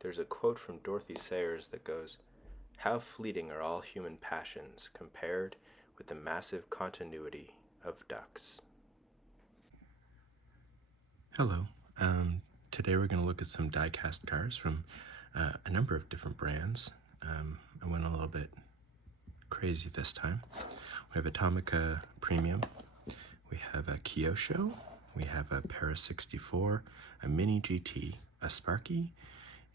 there's a quote from Dorothy Sayers that goes, "How fleeting are all human passions compared with the massive continuity of ducks." Hello. Today we're going to look at some die-cast cars from a number of different brands. I went a little bit crazy this time. We have a Tomica Premium. We have a Kyosho. We have a Paris 64, a MiniGT, a Sparky,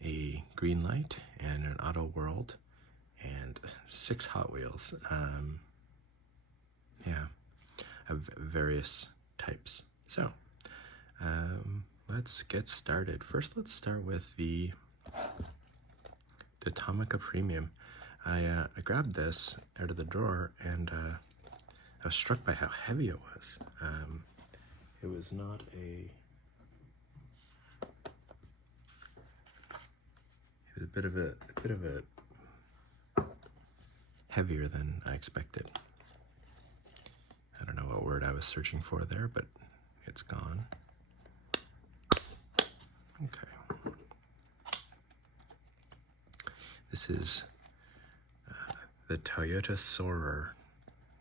a Greenlight, and an Auto World, and 6 Hot Wheels. Of various types. So, let's get started. First, let's start with the Tomica Premium. I grabbed this out of the drawer, and I was struck by how heavy it was. It was not a... It was a bit of a heavier than I expected. I don't know what word I was searching for there, but it's gone. Okay. This is the Toyota Soarer,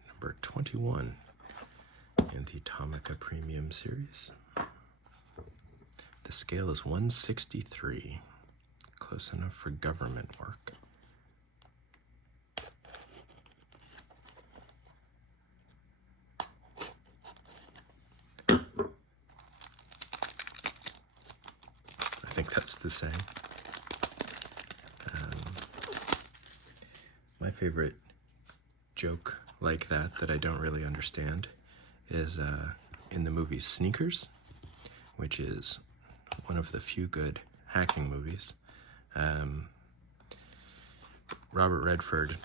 number 21 in the Tomica Premium series. The scale is 163, close enough for government work. I think that's the same. My favorite joke like that I don't really understand is in the movie Sneakers, which is one of the few good hacking movies. Robert Redford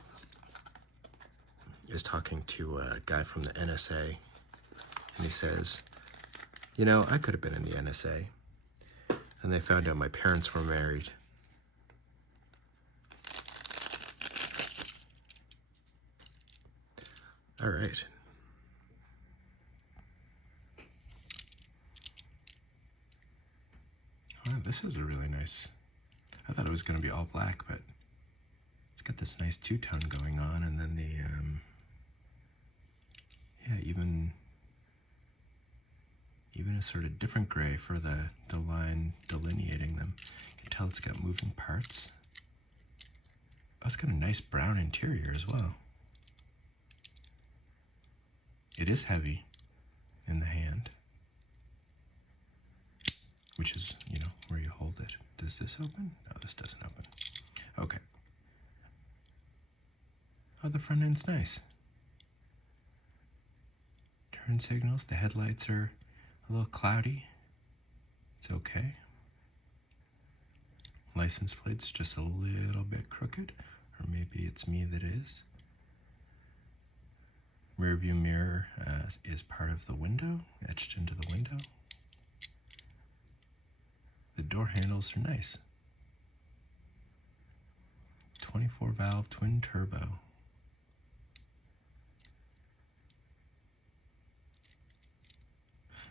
is talking to a guy from the NSA, and he says, "You know, I could have been in the NSA." And they found out my parents were married. All right. Oh, this is a really nice... I thought it was going to be all black, but it's got this nice two-tone going on, and then the, even a sort of different gray for the line delineating them. You can tell it's got moving parts. Oh, it's got a nice brown interior as well. It is heavy in the hand, which is, where you hold it. Does this open? No, this doesn't open. Okay. Oh, the front end's nice. Turn signals. The headlights are a little cloudy. It's okay. License plate's just a little bit crooked, or maybe it's me that is. Rear view mirror is part of the window, etched into the window. The door handles are nice. 24 valve twin turbo.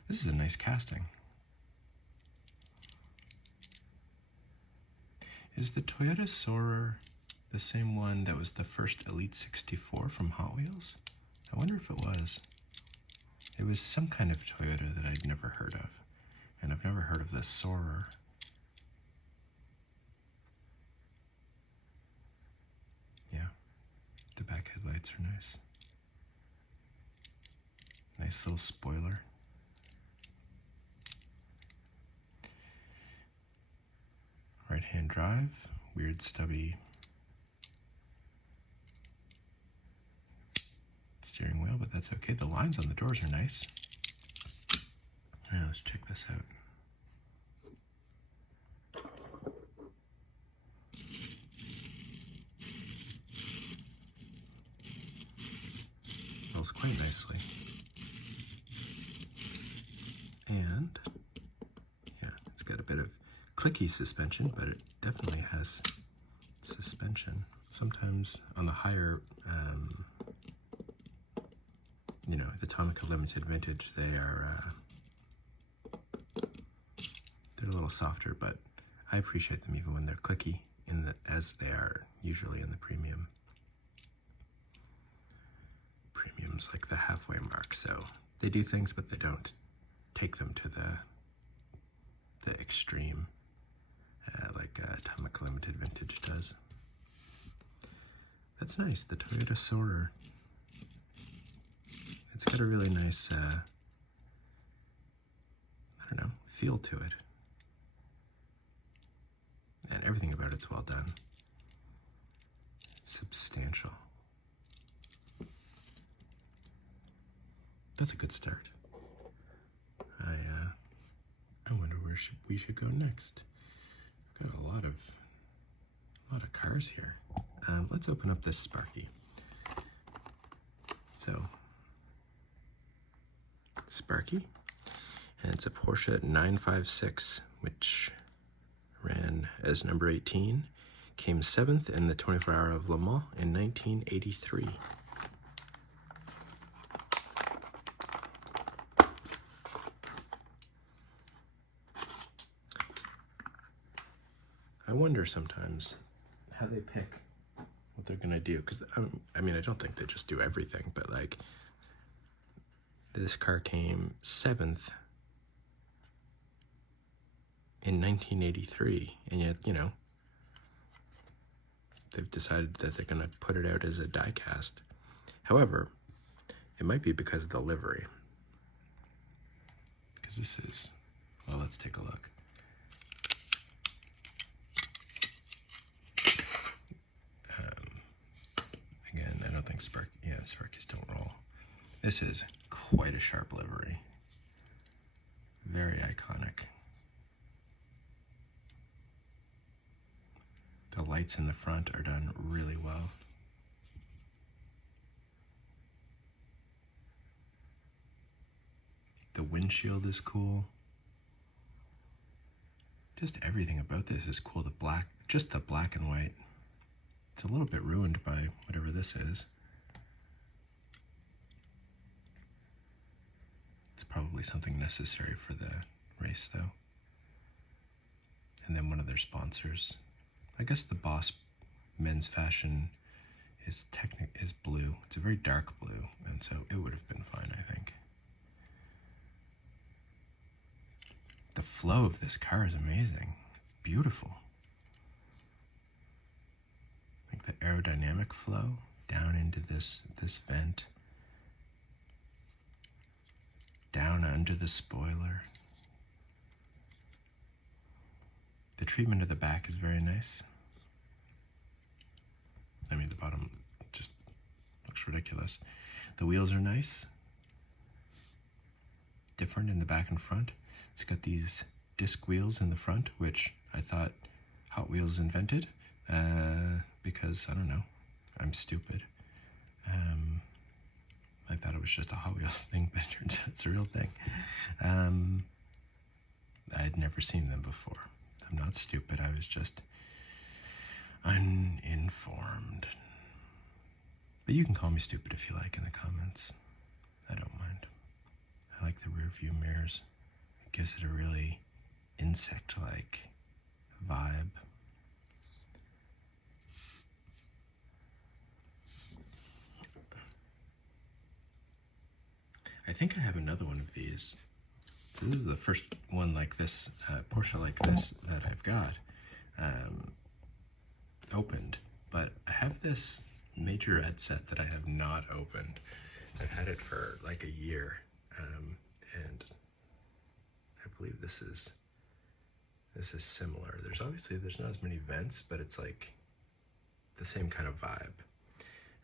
This is a nice casting. Is the Toyota Soarer the same one that was the first Elite 64 from Hot Wheels? I wonder if it was. It was some kind of Toyota that I'd never heard of. And I've never heard of this Soarer. Yeah, the back headlights are nice. Nice little spoiler. Right-hand drive, weird stubby steering wheel, but that's okay. The lines on the doors are nice. Now let's check this out. Smells quite nicely. And yeah, it's got a bit of clicky suspension, but it definitely has suspension. Sometimes on the higher, the Tomica Limited Vintage, they're a little softer, but I appreciate them even when they're clicky, as they are usually in the premium. Premium's like the halfway mark, so they do things, but they don't take them to the extreme, like Tomica Limited Vintage does. That's nice, the Toyota Soarer. It's got a really nice, I don't know, feel to it. And everything about it's well done. Substantial. That's a good start. I wonder where we should go next. We've got a lot of cars here. Let's open up this Sparky. So, Sparky, and it's a Porsche 956, which ran as number 18, came 7th in the 24 Hour of Le Mans in 1983. I wonder sometimes how they pick what they're gonna do, because I mean, I don't think they just do everything, but like this car came 7th in 1983, and yet, you know, they've decided that they're gonna put it out as a diecast. However, it might be because of the livery, because this is, well, let's take a look. Again, I don't think Sparkies don't roll. This is quite a sharp livery. Very iconic. The lights in the front are done really well. The windshield is cool. Just everything about this is cool. The black, just the black and white. It's a little bit ruined by whatever this is. It's probably something necessary for the race, though. And then one of their sponsors. I guess the Boss Men's Fashion is blue. It's a very dark blue, and so it would have been fine, I think. The flow of this car is amazing. Beautiful. Like the aerodynamic flow down into this vent, down under the spoiler. The treatment of the back is very nice. I mean, the bottom just looks ridiculous. The wheels are nice. Different in the back and front. It's got these disc wheels in the front, which I thought Hot Wheels invented. Because, I don't know, I'm stupid. I thought it was just a Hot Wheels thing, but it turns out it's a real thing. I had never seen them before. I'm not stupid, I was just uninformed. But you can call me stupid if you like in the comments. I don't mind. I like the rear view mirrors. It gives it a really insect-like vibe. I think I have another one of these. So this is the first one like this, Porsche like this, that I've got opened. But I have this majorette set that I have not opened. I've had it for like a year, and I believe this is similar. There's not as many vents, but it's like the same kind of vibe.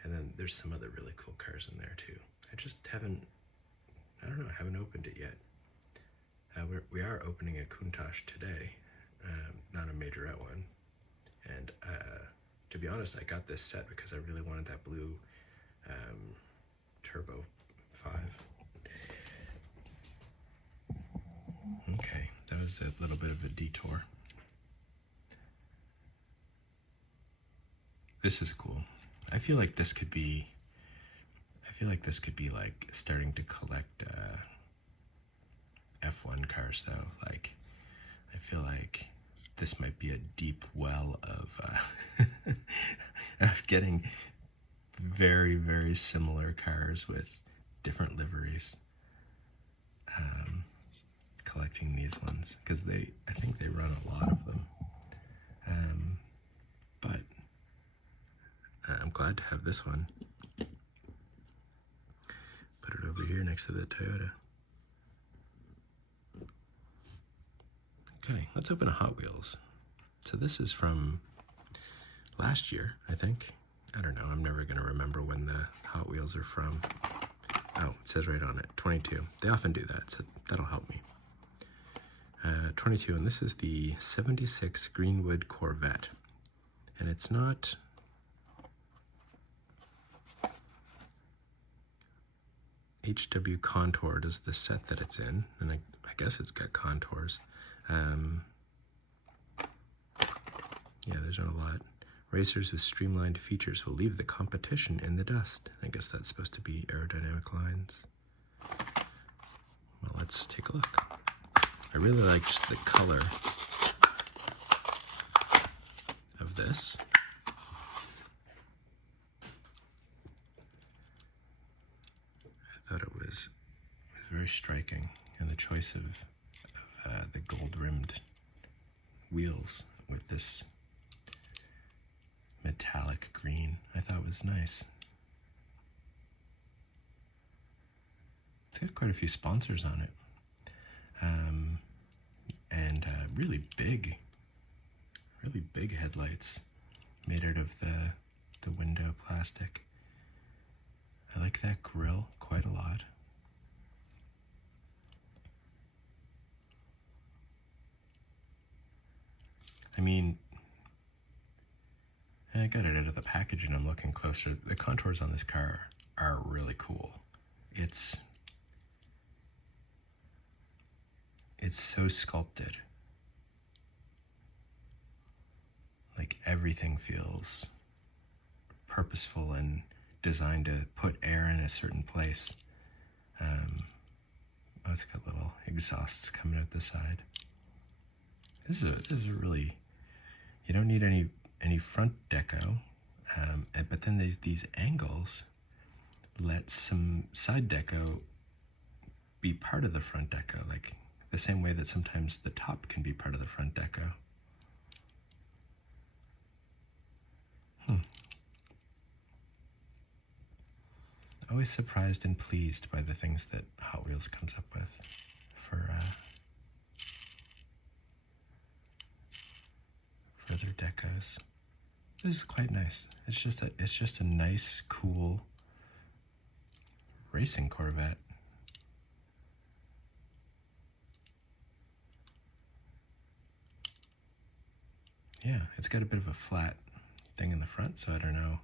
And then there's some other really cool cars in there too. I just haven't opened it yet. We are opening a Countach today, not a majorette one. And to be honest, I got this set because I really wanted that blue Turbo 5. Okay, that was a little bit of a detour. This is cool. I feel like this could be like starting to collect F1 cars though. Like, I feel like this might be a deep well of, of getting very, very similar cars with different liveries. Collecting these ones, because I think they run a lot of them. But I'm glad to have this one. Put it over here next to the Toyota. Okay, let's open a Hot Wheels. So this is from last year, I think. I don't know, I'm never going to remember when the Hot Wheels are from. Oh, it says right on it, 22. They often do that, so that'll help me. 22, and this is the 76 Greenwood Corvette. And it's not... HW contoured is the set that it's in, and I guess it's got contours. Yeah, there's not a lot. Racers with streamlined features will leave the competition in the dust. I guess that's supposed to be aerodynamic lines. Well, let's take a look. I really like just the color of this. I thought it was very striking, and the choice of the gold-rimmed wheels with this metallic green, I thought was nice. It's got quite a few sponsors on it. And really big headlights made out of the window plastic. I like that grille quite a lot. I mean, I got it out of the package and I'm looking closer. The contours on this car are really cool. It's so sculpted. Like everything feels purposeful and designed to put air in a certain place. Oh, it's got little exhausts coming out the side. This is a really, you don't need any front deco, but then there's these angles let some side deco be part of the front deco, like the same way that sometimes the top can be part of the front deco. Always surprised and pleased by the things that Hot Wheels comes up with for their decos. This is quite nice. It's just a nice, cool racing Corvette. Yeah, it's got a bit of a flat thing in the front, so I don't know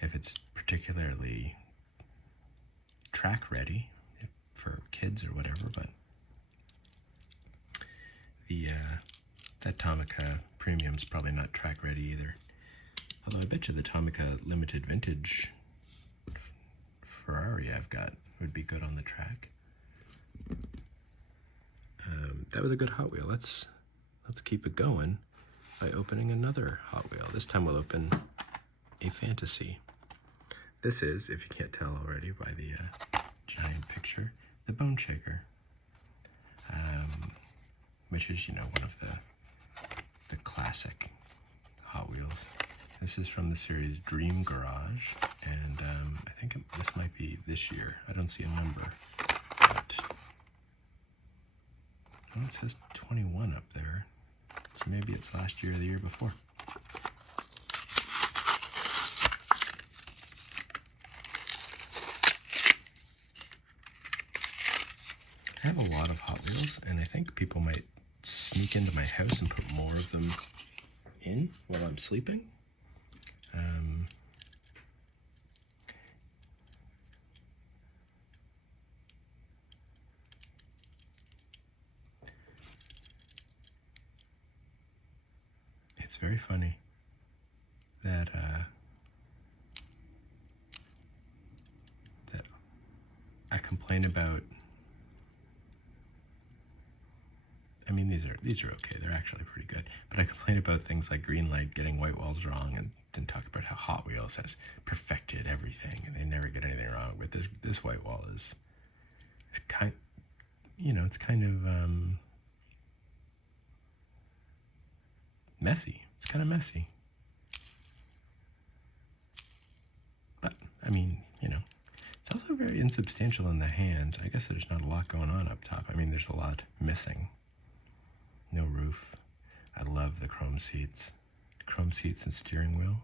if it's particularly track ready for kids or whatever, but that Tomica Premium's probably not track ready either. Although I bet you the Tomica limited vintage Ferrari I've got would be good on the track. That was a good Hot Wheel. Let's keep it going by opening another Hot Wheel. This time we'll open a Fantasy. This is, if you can't tell already by the giant picture, the Bone Shaker, which is, you know, one of the classic Hot Wheels. This is from the series Dream Garage, and I think this might be this year. I don't see a number, but it says 21 up there, so maybe it's last year or the year before. I have a lot of Hot Wheels, and I think people might sneak into my house and put more of them in while I'm sleeping. It's very funny that that I complain about. I mean, these are okay. They're actually pretty good. But I complain about things like Greenlight getting white walls wrong, and then talk about how Hot Wheels has perfected everything, and they never get anything wrong. But this white wall is kind, it's kind of messy. It's kind of messy. But I mean, it's also very insubstantial in the hand. I guess there's not a lot going on up top. I mean, there's a lot missing. No roof. I love the chrome seats. Chrome seats and steering wheel.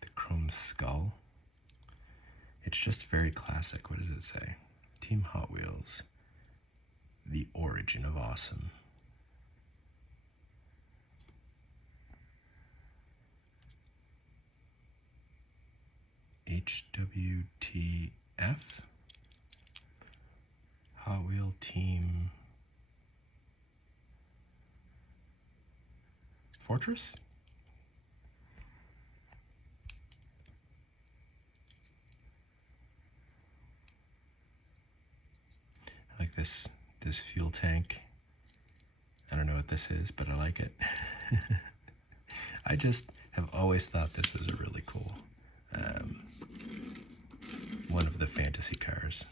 The chrome skull. It's just very classic. What does it say? Team Hot Wheels. The origin of awesome. HWTF. Hot Wheel Team Fortress? I like this fuel tank. I don't know what this is, but I like it. I just have always thought this was a really cool one of the fantasy cars,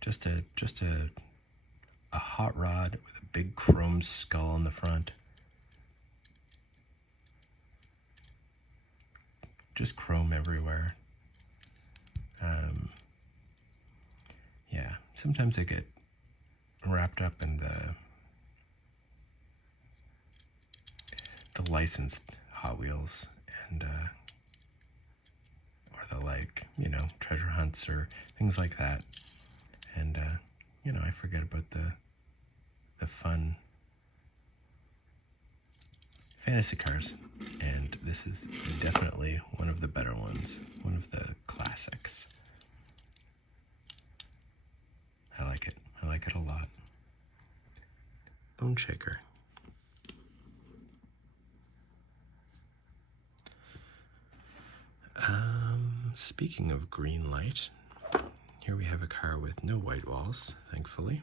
just a hot rod with a big chrome skull in the front. Just chrome everywhere. Yeah, sometimes I get wrapped up in the licensed Hot Wheels and or the treasure hunts or things like that, and I forget about the fun fantasy cars, and this is definitely one of the better ones, one of the classics. I like it a lot. Bone shaker. Speaking of Greenlight, here we have a car with no white walls, thankfully.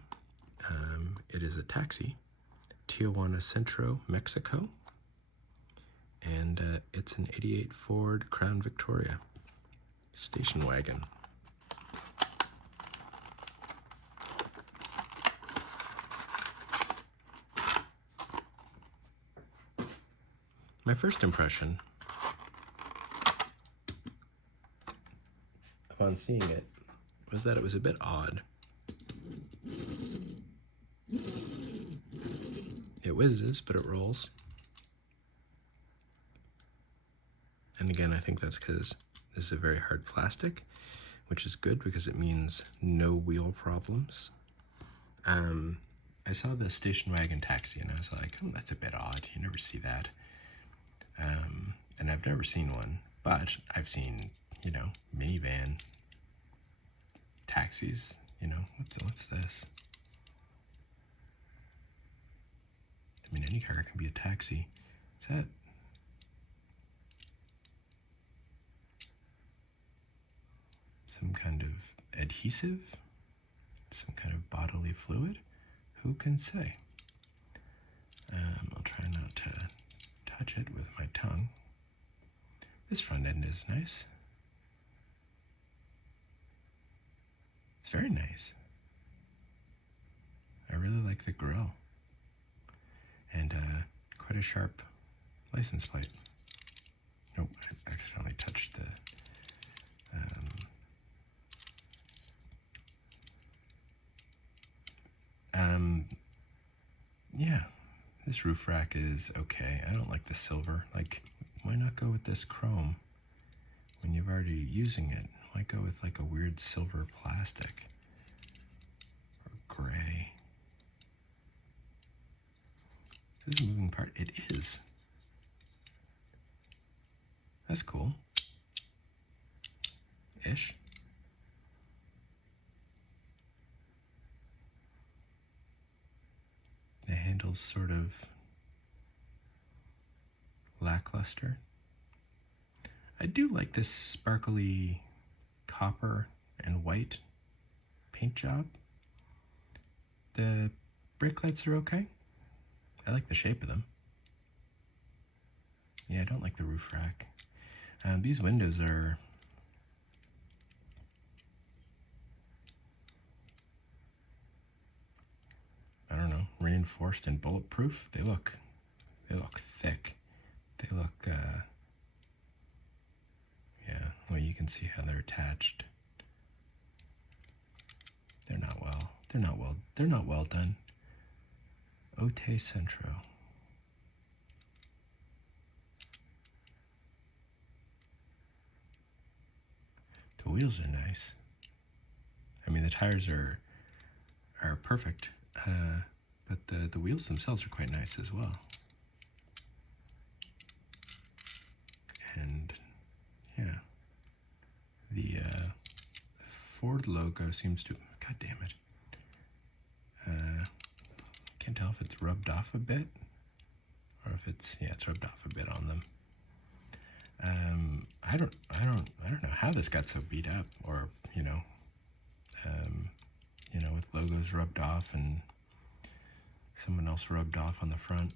It is a taxi, Tijuana Centro, Mexico, and it's an '88 Ford Crown Victoria station wagon. My first impression upon seeing it was that it was a bit odd. It whizzes, but it rolls. And again, I think that's because this is a very hard plastic, which is good because it means no wheel problems. I saw the station wagon taxi and I was like, oh, that's a bit odd. You never see that. And I've never seen one, but I've seen, minivan taxis. What's this? I mean, any car can be a taxi. Is that some kind of adhesive? Some kind of bodily fluid? Who can say? I'll try not to touch it with my tongue. This front end is nice. It's very nice. I really like the grille. And quite a sharp license plate. Nope, I accidentally touched the yeah, this roof rack is okay. I don't like the silver. Like, why not go with this chrome when you're already using it? Why go with like a weird silver plastic or gray? Is this a moving part? It is. That's cool. Ish. The handle's sort of lackluster. I do like this sparkly copper and white paint job. The brake lights are okay. I like the shape of them. Yeah, I don't like the roof rack. These windows are... I don't know, reinforced and bulletproof. They look thick. They look, yeah, well, you can see how they're attached. They're not well done. Ote Centro. The wheels are nice. I mean, the tires are perfect, but the wheels themselves are quite nice as well. And yeah, the Ford logo seems to, god damn it, can't tell if it's rubbed off a bit or if it's, yeah, it's rubbed off a bit on them. I don't know how this got so beat up, or you know, with logos rubbed off and someone else rubbed off on the front.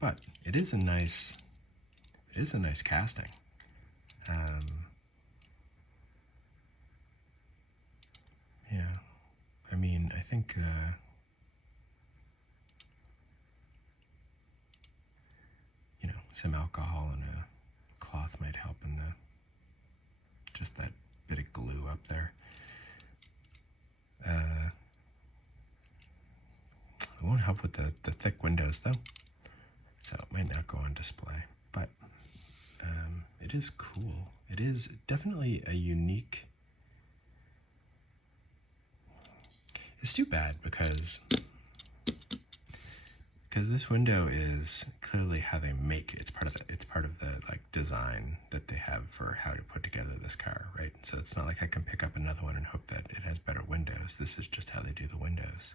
But it is a nice casting. Yeah, I mean, I think some alcohol and a cloth might help in just that bit of glue up there. It won't help with the thick windows though, so it might not go on display, but it is cool. It is definitely a unique... It's too bad because this window is clearly how they make it. It's part of the like design that they have for how to put together this car, right? So it's not like I can pick up another one and hope that it has better windows. This is just how they do the windows.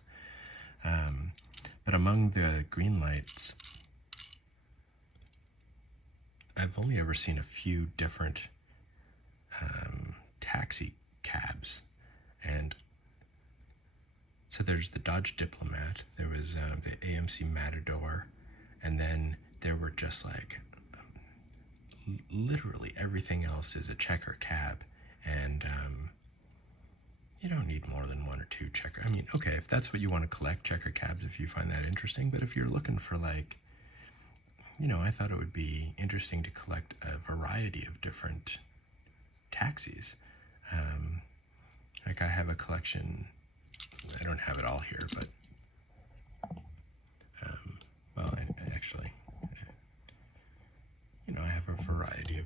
But among the Greenlights, I've only ever seen a few different taxi cabs, and so there's the Dodge Diplomat, there was the AMC Matador, and then there were just like literally everything else is a checker cab, and you don't need more than one or two checker. I mean, okay, if that's what you want to collect, checker cabs, if you find that interesting, but if you're looking for like, I thought it would be interesting to collect a variety of different taxis. Like I have a collection, I don't have it all here, but, well, actually, I have a variety of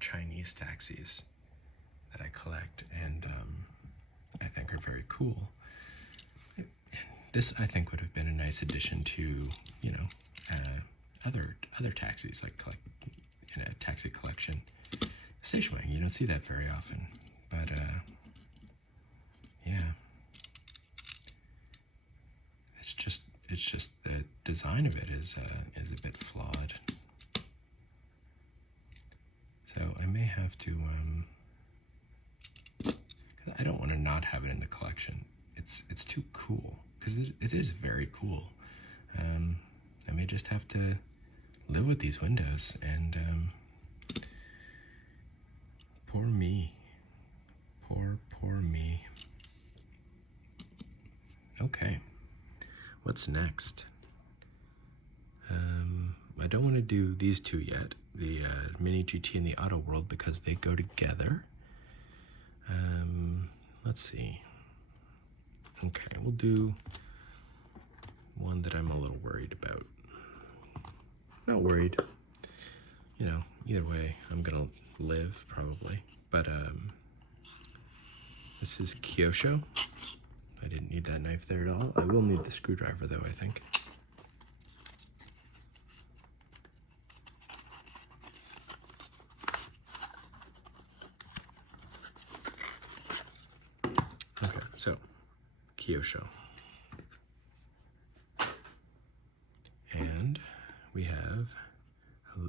Chinese taxis that I collect, and I think are very cool. This, I think, would have been a nice addition to, other taxis, like in a taxi collection. Station wagon, you don't see that very often, but yeah, it's just the design of it is a bit flawed. So I may have to, I don't want to not have it in the collection. It's too cool, because it is very cool. I may just have to live with these windows, and poor me. Poor me. Okay, what's next? I don't want to do these two yet, the MiniGT and the Auto World, because they go together. Let's see. Okay, we'll do one that I'm a little worried about. Not worried. Either way, I'm gonna live probably. But this is Kyosho. I didn't need that knife there at all. I will need the screwdriver though, I think. Okay, so Kyosho. And we have a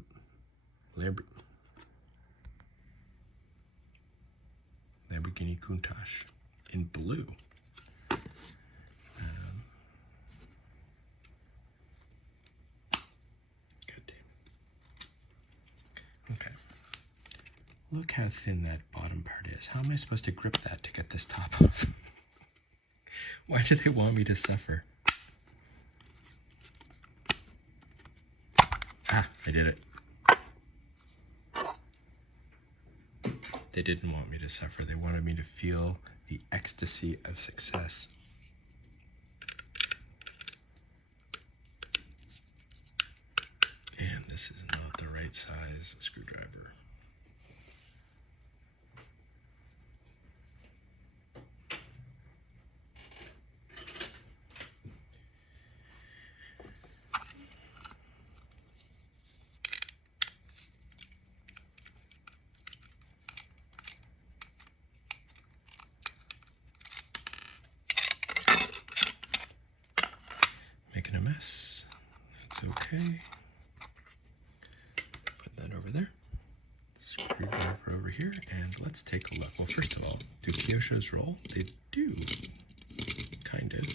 Lamborghini Countach in blue. God damn. Okay. Look how thin that bottom part is. How am I supposed to grip that to get this top off? Why do they want me to suffer? Ah, I did it. They didn't want me to suffer. They wanted me to feel the ecstasy of success. And this is not the right size screwdriver. Making a mess. That's okay. Put that over there. Screwdriver over here, and let's take a look. Well, first of all, do Kyoshos roll? They do. Kind of.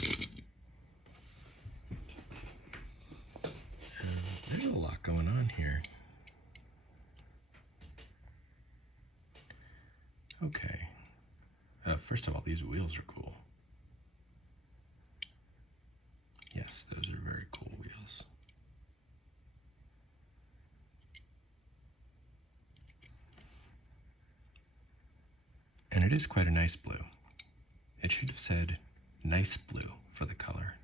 There's a lot going on here. Okay. First of all, these wheels are cool. Yes, those are very cool wheels. And it is quite a nice blue. It should have said nice blue for the color.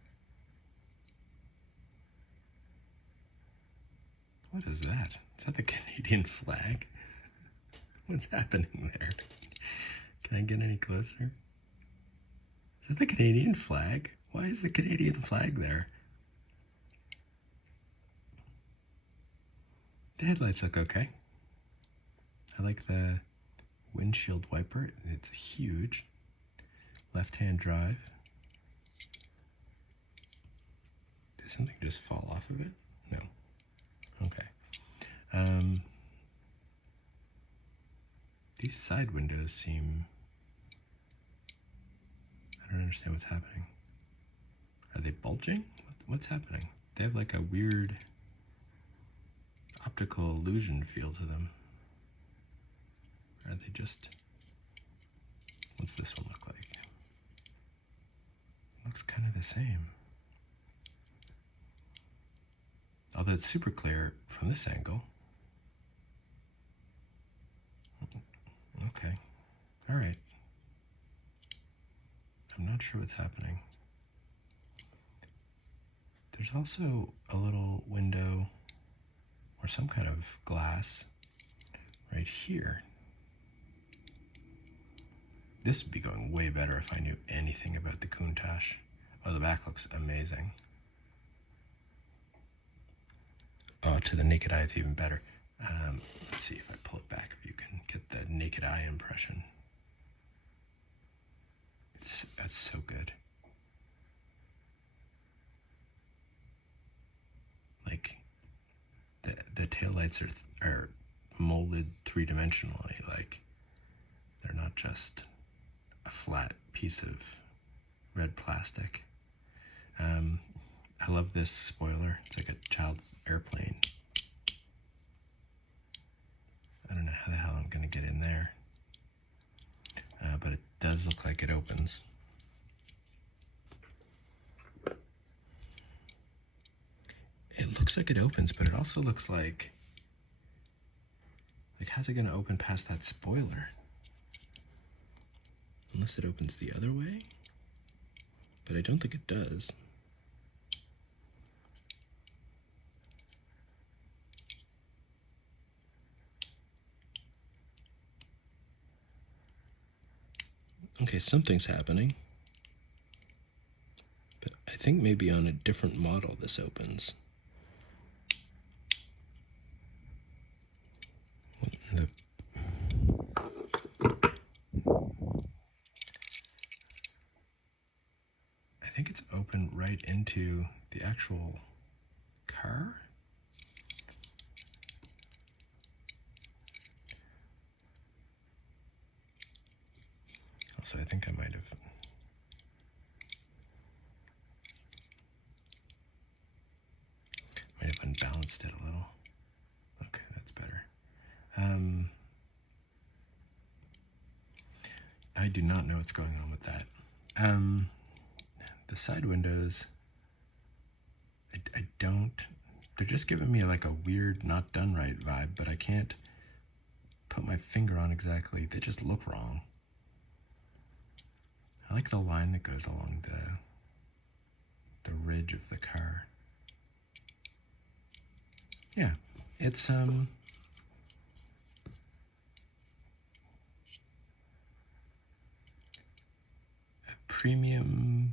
What is that? Is that the Canadian flag? What's happening there? Can I get any closer? Is that the Canadian flag? Why is the Canadian flag there? The headlights look okay. I like the windshield wiper. It's huge. Left-hand drive. Did something just fall off of it? No. Okay. These side windows seem... I don't understand what's happening. Are they bulging? What's happening? They have like a weird optical illusion feel to them. Or are they just... What's this one look like? Looks kind of the same. Although it's super clear from this angle. Okay. All right. I'm not sure what's happening. There's also a little window or some kind of glass right here. This would be going way better if I knew anything about the Countach. Oh, the back looks amazing. Oh, to the naked eye, it's even better. Let's see if I pull it back, if you can get the naked eye impression. That's so good. Like, the taillights are molded three-dimensionally. Like, they're not just a flat piece of red plastic. I love this spoiler. It's like a child's airplane. I don't know how the hell I'm going to get in there. But it does look like it opens. It looks like it opens, but it also looks like how's it going to open past that spoiler? Unless it opens the other way? But I don't think it does. Okay, something's happening. But I think maybe on a different model this opens. I think it's open right into the actual car. So I think I might have unbalanced it a little. Okay, that's better. I do not know what's going on with that. The side windows, I don't, they're just giving me like a weird not done right vibe, but I can't put my finger on exactly. They just look wrong. I like the line that goes along the ridge of the car. Yeah, it's a premium-ish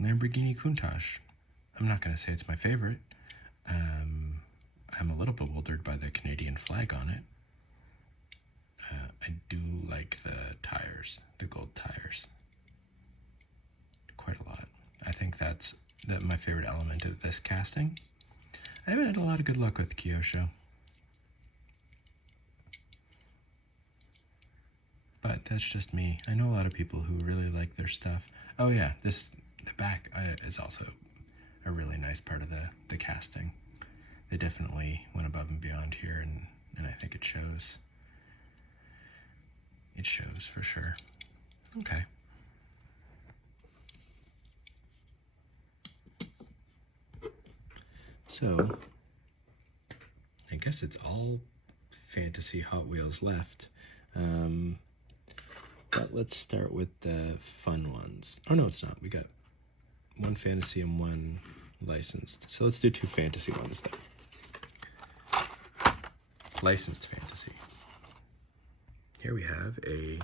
Lamborghini Countach. I'm not going to say it's my favorite. I'm a little bewildered by the Canadian flag on it. I do like the tires, the gold tires, quite a lot. I think that's my favorite element of this casting. I haven't had a lot of good luck with Kyosho, but that's just me. I know a lot of people who really like their stuff. Oh yeah, the back is also a really nice part of the casting. They definitely went above and beyond here, and I think it shows. It shows for sure. Okay. So, I guess it's all fantasy Hot Wheels left. But let's start with the fun ones. Oh no, it's not. We got one fantasy and one licensed. So let's do two fantasy ones then. Licensed fantasy. Here we have a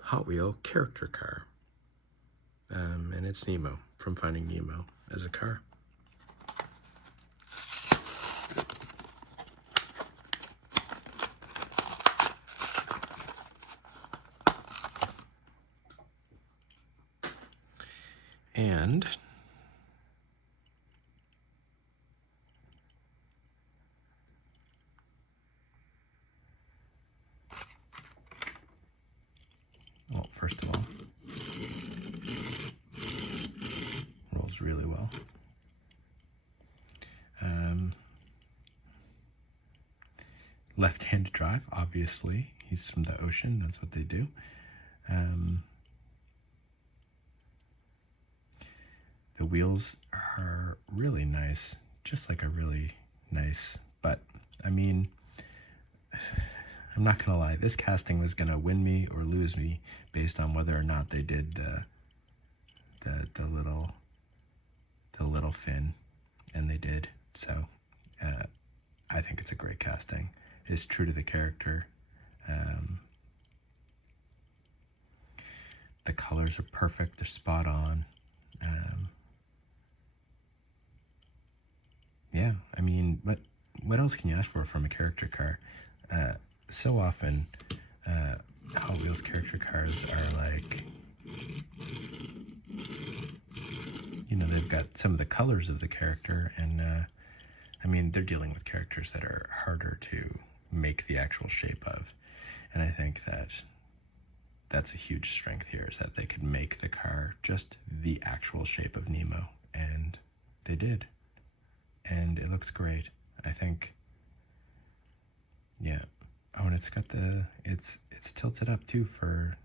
Hot Wheel character car. And it's Nemo from Finding Nemo as a car. And well, first of all, rolls really well. Left-handed drive, obviously. He's from the ocean, that's what they do. The wheels are really nice, just like a really nice butt. I mean, I'm not gonna lie, this casting was gonna win me or lose me based on whether or not they did the little fin, and they did. So I think it's a great casting. It's true to the character. The colors are perfect. They're spot on. Yeah, I mean, what else can you ask for from a character car? So often, Hot Wheels character cars are like, you know, they've got some of the colors of the character, and I mean, they're dealing with characters that are harder to make the actual shape of. And I think that's a huge strength here, is that they could make the car just the actual shape of Nemo, and they did. And it looks great. I think, yeah. Oh, and it's got it's tilted up too for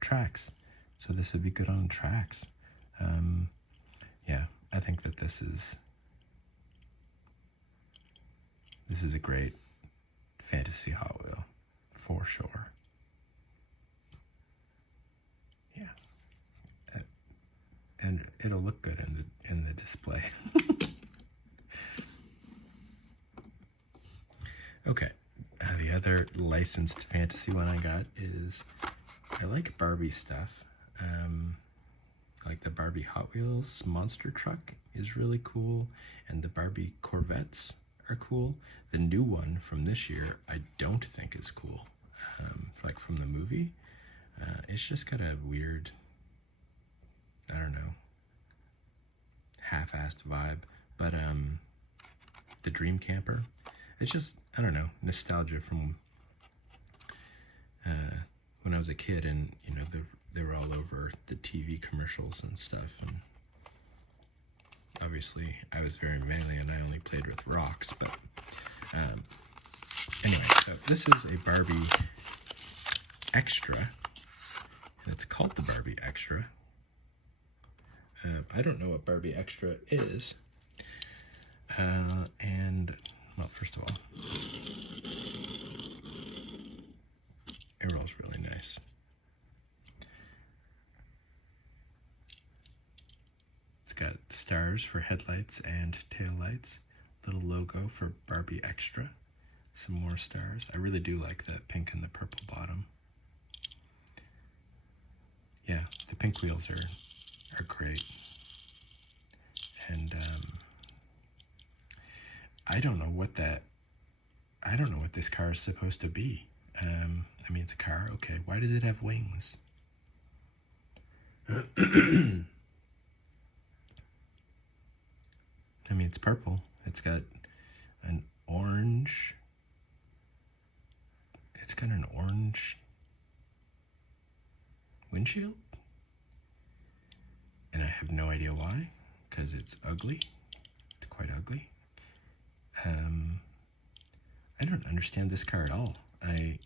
tracks. So this would be good on tracks. Yeah, I think that this is a great fantasy Hot Wheel, for sure. Yeah. And it'll look good in the display. Okay, the other licensed fantasy one I got is, I like Barbie stuff. Like the Barbie Hot Wheels monster truck is really cool, and the Barbie Corvettes are cool. The new one from this year I don't think is cool, like from the movie. It's just got a weird, I don't know, half-assed vibe. But the Dream Camper, It's just, I don't know, nostalgia from when I was a kid, and you know, they were all over the TV commercials and stuff, and obviously I was very manly and I only played with rocks, but anyway, so this is a Barbie Extra, and it's called the Barbie Extra. I don't know what Barbie Extra is, and, well, first of all, it rolls really nice. It's got stars for headlights and taillights, little logo for Barbie Extra, some more stars. I really do like the pink and the purple bottom. Yeah, the pink wheels are great. And I don't know what this car is supposed to be. I mean, it's a car, okay. Why does it have wings? I mean, it's purple. It's got an orange. It's got an orange windshield. And I have no idea why, because it's ugly. It's quite ugly. I don't understand this car at all. I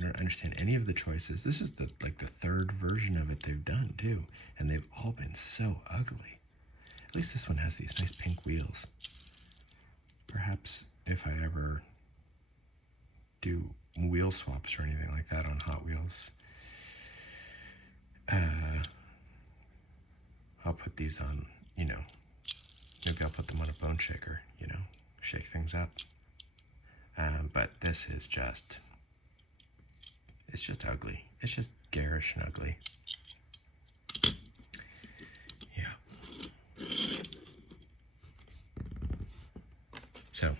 don't understand any of the choices. This is the third version of it they've done too, and they've all been so ugly. At least this one has these nice pink wheels. Perhaps if I ever do wheel swaps or anything like that on Hot Wheels, I'll put these on, you know, maybe I'll put them on a bone shaker, you know, shake things up. But this is just, it's just ugly. It's just garish and ugly. Yeah. So,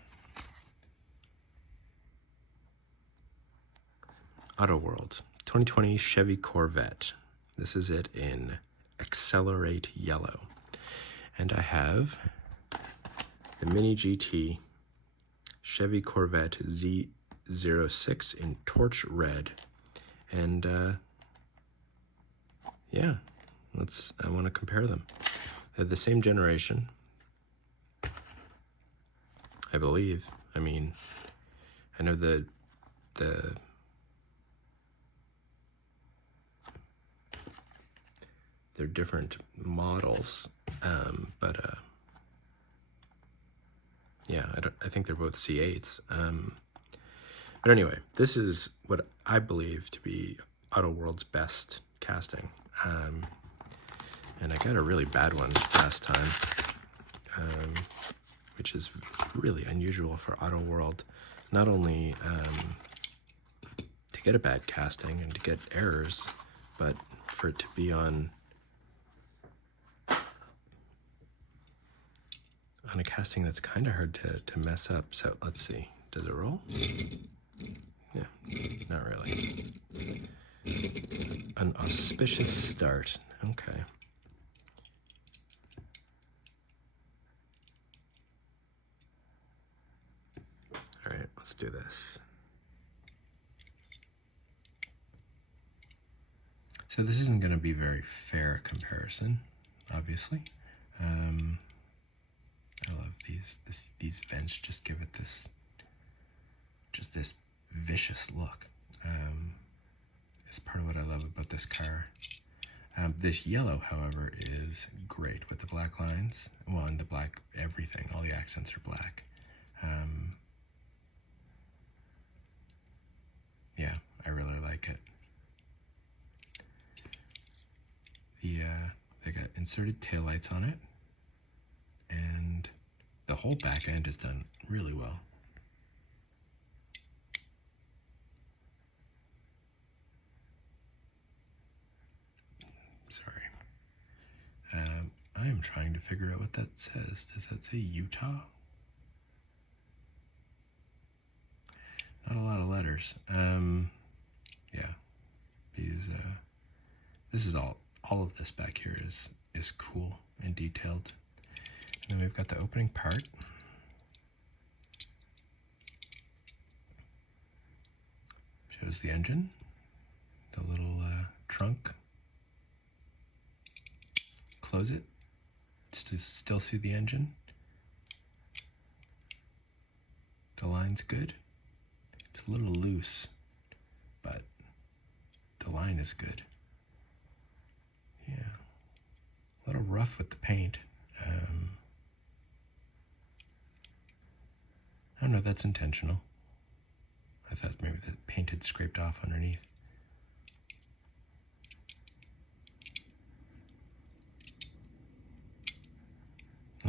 Auto World 2020 Chevy Corvette. This is it in Accelerate Yellow. And I have the MiniGT Chevy Corvette Z06 in Torch Red. And yeah, I want to compare them. They're the same generation, I believe. I mean, I know they're different models, but yeah, I think they're both C8s. But anyway, this is what I believe to be Auto World's best casting. And I got a really bad one last time, which is really unusual for Auto World. Not only to get a bad casting and to get errors, but for it to be on a casting that's kind of hard to mess up. So let's see. Does it roll? Yeah, not really. An auspicious start. Okay. All right, let's do this. So this isn't going to be a very fair comparison, obviously. I love these vents. Just give it this vicious look. It's part of what I love about this car. This yellow, however, is great with the black lines. Well, and the black everything. All the accents are black. Yeah, I really like it. They got inserted taillights on it, and the whole back end is done really well. Sorry. I am trying to figure out what that says. Does that say Utah? Not a lot of letters. Yeah. This is all of this back here is cool and detailed. And then we've got the opening part. shows the engine, the little trunk. Close it, still see the engine. The line's good. It's a little loose, but the line is good. Yeah, a little rough with the paint. I don't know if that's intentional. I thought maybe the paint had scraped off underneath.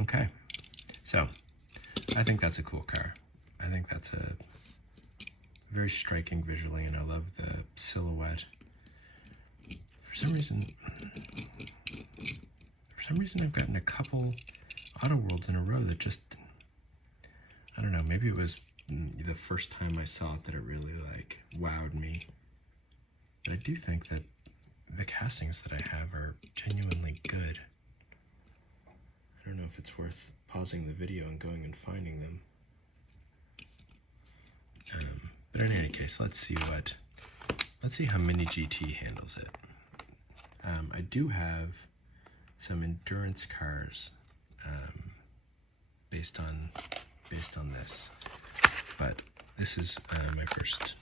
Okay, so I think that's a cool car. I think that's a very striking visually, and I love the silhouette. For some reason I've gotten a couple Auto Worlds in a row that just, I don't know, maybe it was the first time I saw it that it really like wowed me. But I do think that the castings that I have are genuinely good. I don't know if it's worth pausing the video and going and finding them. But in any case, let's see how MiniGT handles it. I do have some endurance cars based on this, but this is my first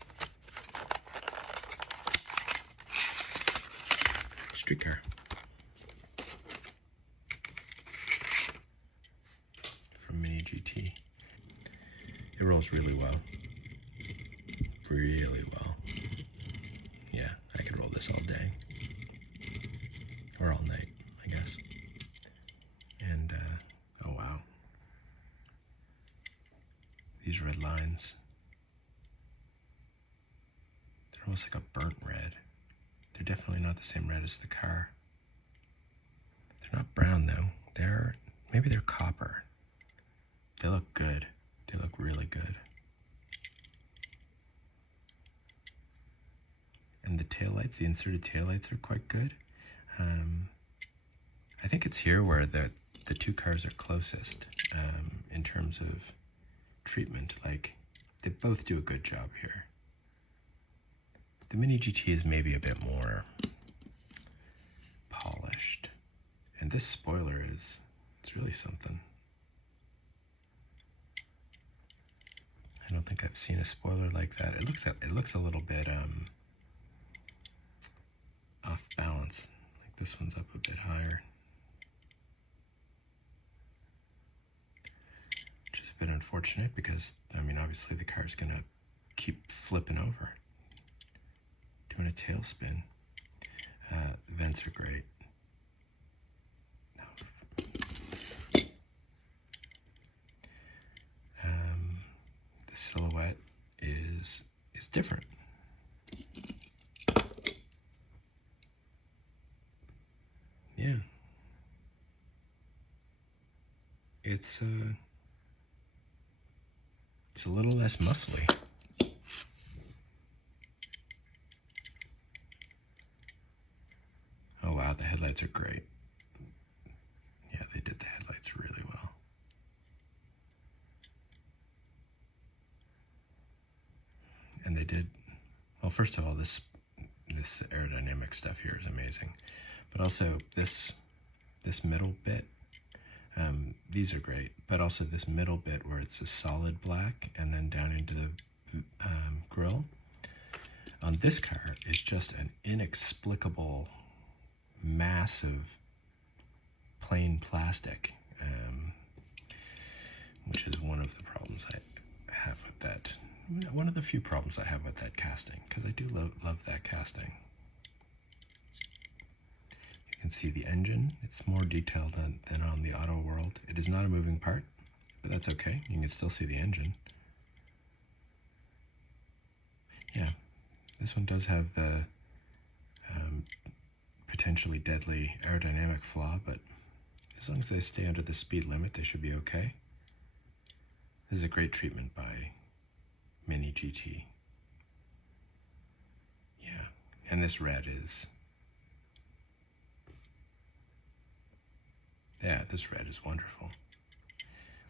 street car. From MiniGT. It rolls really well. Really well. Yeah, I could roll this all day. Or all night, I guess. And, oh wow. These red lines. They're almost like a burnt red. They're definitely not the same red as the car. They're not brown though. Maybe they're copper. They look good. They look really good. And the taillights, the inserted taillights are quite good. I think it's here where the two cars are closest in terms of treatment. Like, they both do a good job here. The MiniGT is maybe a bit more polished. And this spoiler it's really something. I don't think I've seen a spoiler like that. It looks a little bit off balance. Like this one's up a bit higher, which is a bit unfortunate because, I mean, obviously the car's gonna keep flipping over, doing a tailspin. Vents are great. The silhouette is different. Yeah. It's a little less muscly. Oh wow, the headlights are great. Yeah, they did the headlights really well. And they did, well, first of all, this aerodynamic stuff here is amazing. But also this middle bit, these are great, but also this middle bit where it's a solid black and then down into the grille on this car is just an inexplicable massive plain plastic, which is one of the problems I have with that. One of the few problems I have with that casting, because I do love that casting. You can see the engine. It's more detailed than on the Auto World. It is not a moving part, but that's okay. You can still see the engine. Yeah, this one does have the potentially deadly aerodynamic flaw, but as long as they stay under the speed limit, they should be okay. This is a great treatment by MiniGT. Yeah, and this red is, yeah, this red is wonderful.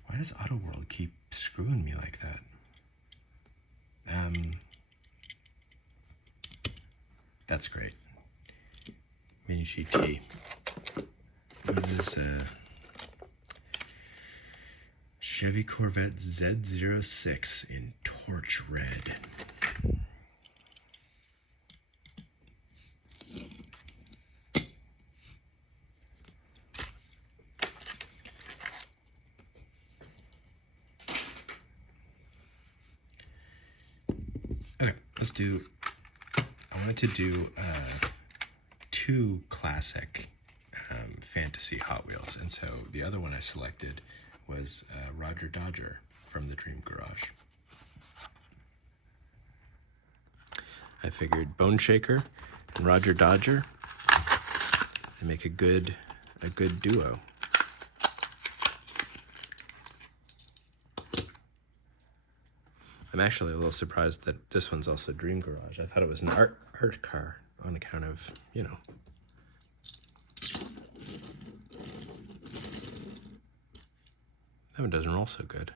Why does Auto World keep screwing me like that? That's great. MiniGT. What is Chevy Corvette Z06 in torch red. Okay, I wanted to do two classic fantasy Hot Wheels, and so the other one I selected was Roger Dodger from the Dream Garage. I figured Bone Shaker and Roger Dodger, they make a good duo. I'm actually a little surprised that this one's also Dream Garage. I thought it was an art car on account of, you know. That one doesn't roll so good.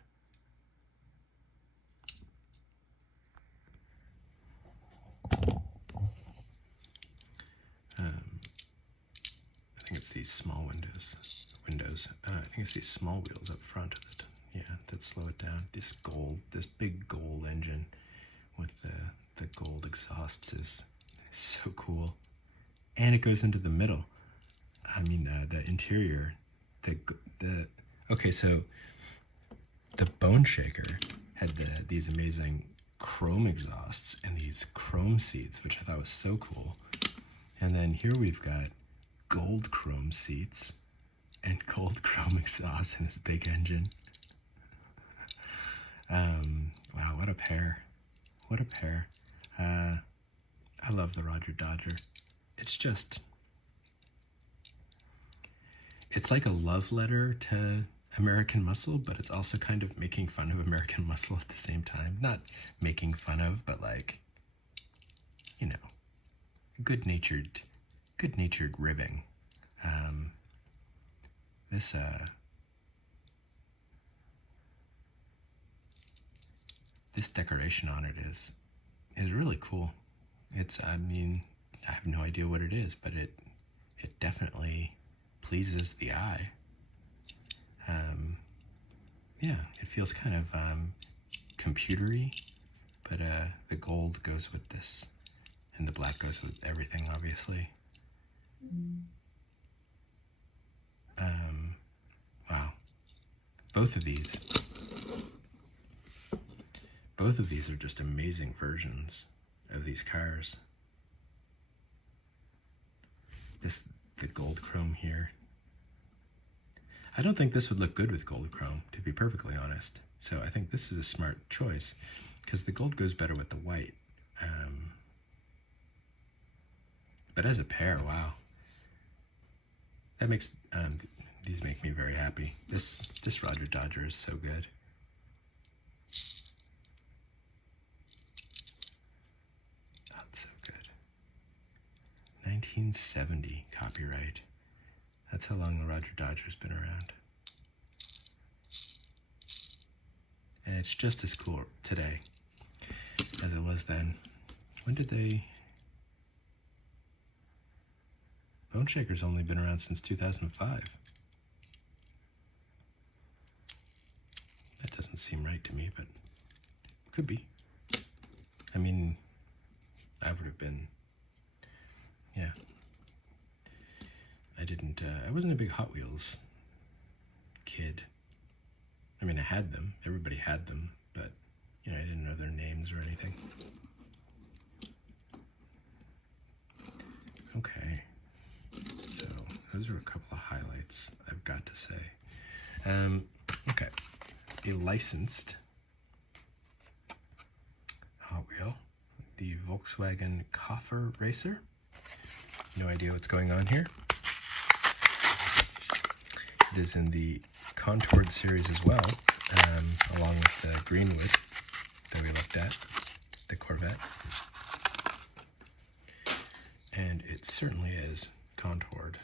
I think it's these small windows. I think it's these small wheels up front of it. Yeah, that slow it down. This big gold engine with the gold exhausts is so cool. And it goes into the middle. I mean, the interior, okay, so the Bone Shaker had these amazing chrome exhausts and these chrome seats, which I thought was so cool. And then here we've got gold chrome seats and gold chrome exhausts in this big engine. Wow, what a pair. What a pair. I love the Roger Dodger. It's like a love letter to American Muscle, but it's also kind of making fun of American Muscle at the same time. Not making fun of, but like, you know, good-natured ribbing. This decoration on it is really cool. I mean, I have no idea what it is, but it definitely pleases the eye. Yeah, it feels kind of computery, but the gold goes with this, and the black goes with everything, obviously. Wow. Both of these are just amazing versions of these cars. The gold chrome here. I don't think this would look good with gold chrome, to be perfectly honest. So I think this is a smart choice, because the gold goes better with the white. But as a pair, wow. That makes, these make me very happy. This Roger Dodger is so good. Oh, it's so good. 1970 copyright. That's how long the Roger Dodger's been around. And it's just as cool today as it was then. When did they... Bone Shaker's only been around since 2005. That doesn't seem right to me, but could be. I mean, I would have been... Yeah. I wasn't a big Hot Wheels kid. I mean, I had them. Everybody had them, but, you know, I didn't know their names or anything. Okay. So, those are a couple of highlights, I've got to say. Okay. A licensed Hot Wheel, the Volkswagen Kafer Racer. No idea what's going on here. It is in the Contoured series as well, along with the Greenwood that we looked at, the Corvette. And it certainly is contoured.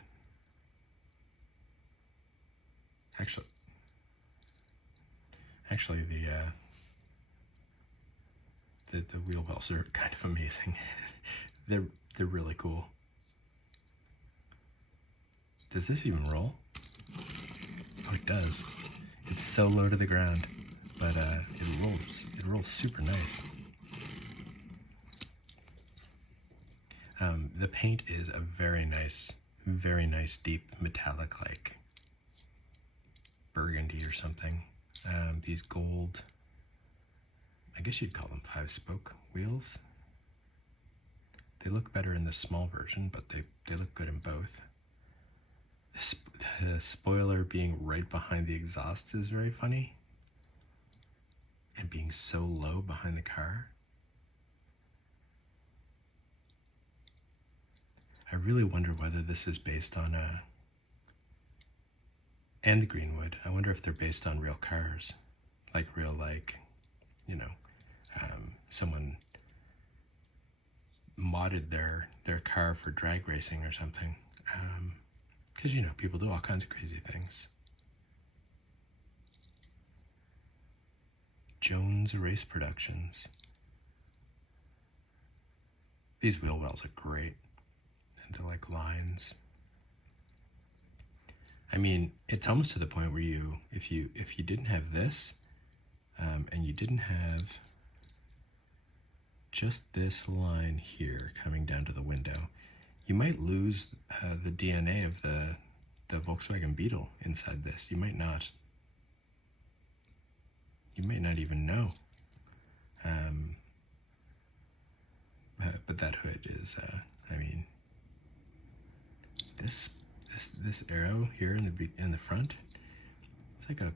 Actually, the wheel wells are kind of amazing. They're really cool. Does this even roll? Oh, it does. It's so low to the ground, but it rolls super nice. The paint is a very nice deep metallic, like burgundy or something. These gold, I guess you'd call them 5-spoke wheels. They look better in the small version, but they look good in both. The spoiler being right behind the exhaust is very funny. And being so low behind the car. I really wonder whether this is based on and the Greenwood. I wonder if they're based on real cars. Like real, you know, someone modded their car for drag racing or something. Because, you know, people do all kinds of crazy things. Jones Race Productions. These wheel wells are great. And they're like lines. I mean, it's almost to the point where if you didn't have this, and you didn't have just this line here coming down to the window, you might lose the DNA of the Volkswagen Beetle inside this. You might not. You might not even know. But that hood is, I mean, this arrow here in the front, it's like a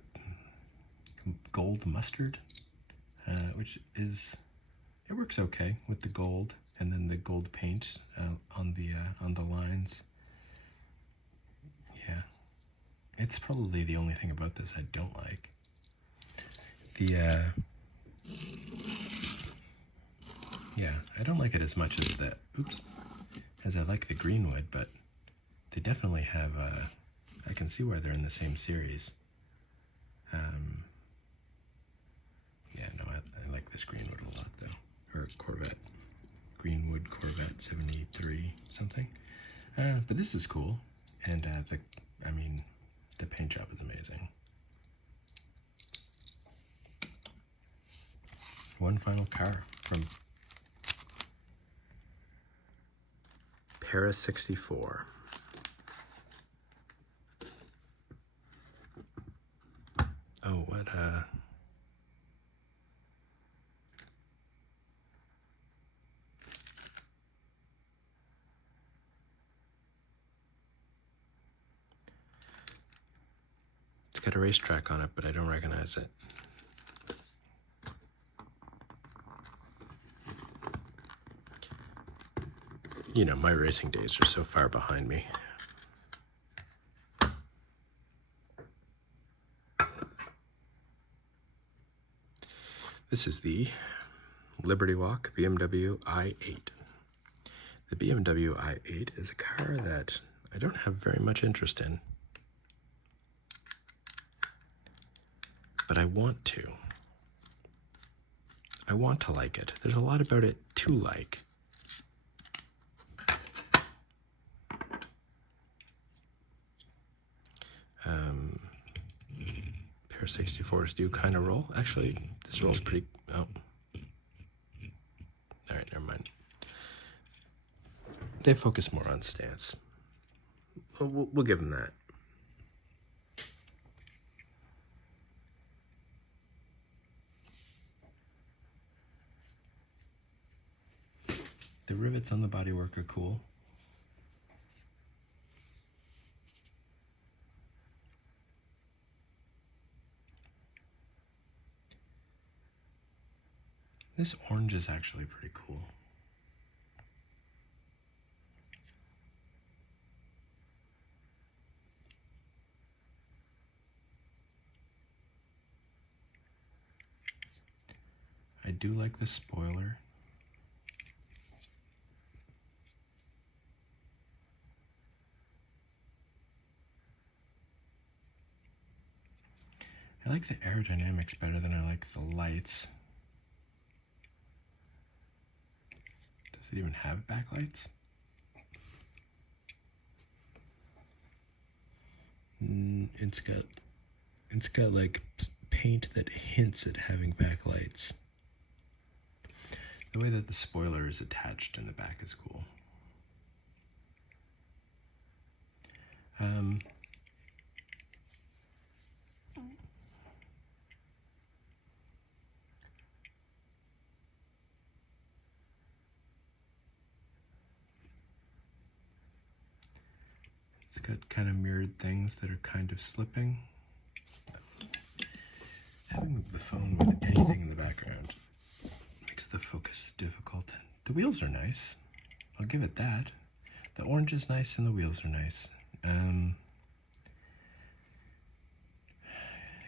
gold mustard, which is, it works okay with the gold, and then the gold paint on the lines. Yeah, it's probably the only thing about this I don't like. Yeah, I don't like it as much as as I like the Greenwood, but they definitely have, I can see why they're in the same series. Yeah, no, I like this Greenwood a lot though, or Corvette, Greenwood Corvette 73 something. But this is cool, and the paint job is amazing. One final car from Paris 64. Oh, what it's got a racetrack on it, but I don't recognize it. You know, my racing days are so far behind me. This is the Liberty Walk BMW i8. The BMW i8 is a car that I don't have very much interest in, but I want to. I want to like it. There's a lot about it to like. Pair 64s do kind of roll. Actually, this rolls pretty. Oh, all right, never mind. They focus more on stance. We'll give them that. The rivets on the bodywork are cool. This orange is actually pretty cool. I do like the spoiler. I like the aerodynamics better than I like the lights. Does it even have backlights? It's got like paint that hints at having backlights. The way that the spoiler is attached in the back is cool. It's got kind of mirrored things that are kind of slipping. Having the phone with anything in the background makes the focus difficult. The wheels are nice. I'll give it that. The orange is nice and the wheels are nice.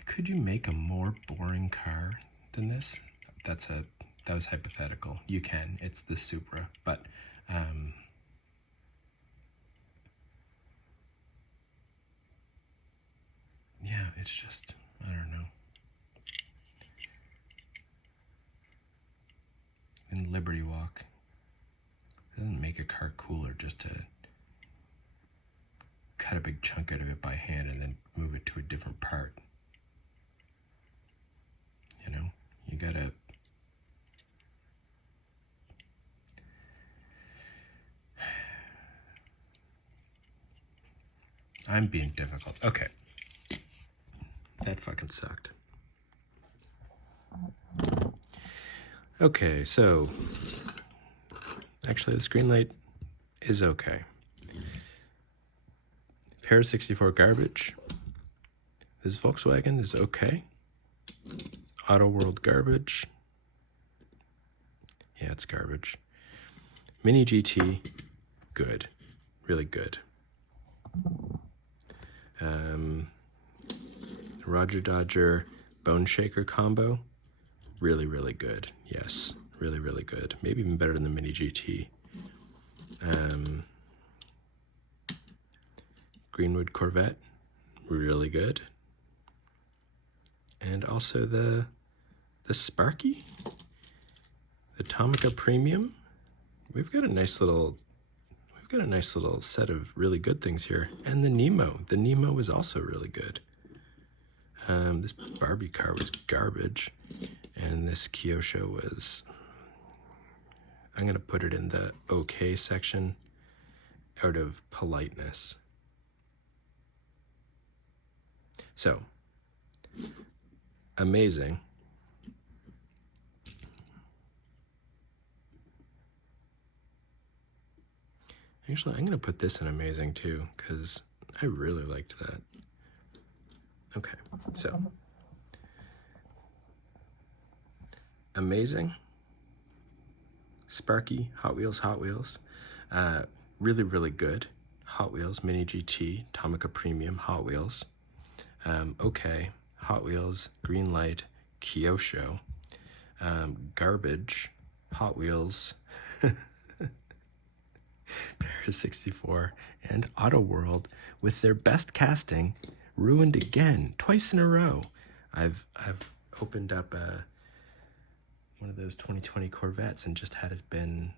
Could you make a more boring car than this? That was hypothetical. You can. It's the Supra, but yeah, it's just, I don't know. In Liberty Walk, it doesn't make a car cooler just to cut a big chunk out of it by hand and then move it to a different part. You know, you gotta I'm being difficult. Okay. That fucking sucked. Okay, so actually this Greenlight is okay. Para 64 garbage. This Volkswagen is okay. Auto World garbage. Yeah, it's garbage. MiniGT, good. Really good. Roger Dodger Bone Shaker combo, really, really good. Yes, really, really good. Maybe even better than the MiniGT. Greenwood Corvette, really good. And also the Sparky, the Tomica Premium. We've got a nice little set of really good things here. And the Nemo. The Nemo is also really good. This Barbie car was garbage. And this Kyosho was, I'm going to put it in the okay section out of politeness. So, amazing. Actually, I'm going to put this in amazing too, because I really liked that. Okay, so. Amazing. Sparky, Hot Wheels. Really, really good. Hot Wheels, MiniGT, Tomica Premium, Hot Wheels. Okay, Hot Wheels, Greenlight, Kyosho. Garbage, Hot Wheels, Para 64, and Auto World, with their best casting ruined again, twice in a row. I've opened up one of those 2020 Corvettes and just had it been,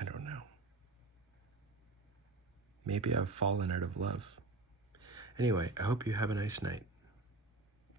I don't know. Maybe I've fallen out of love. Anyway, I hope you have a nice night.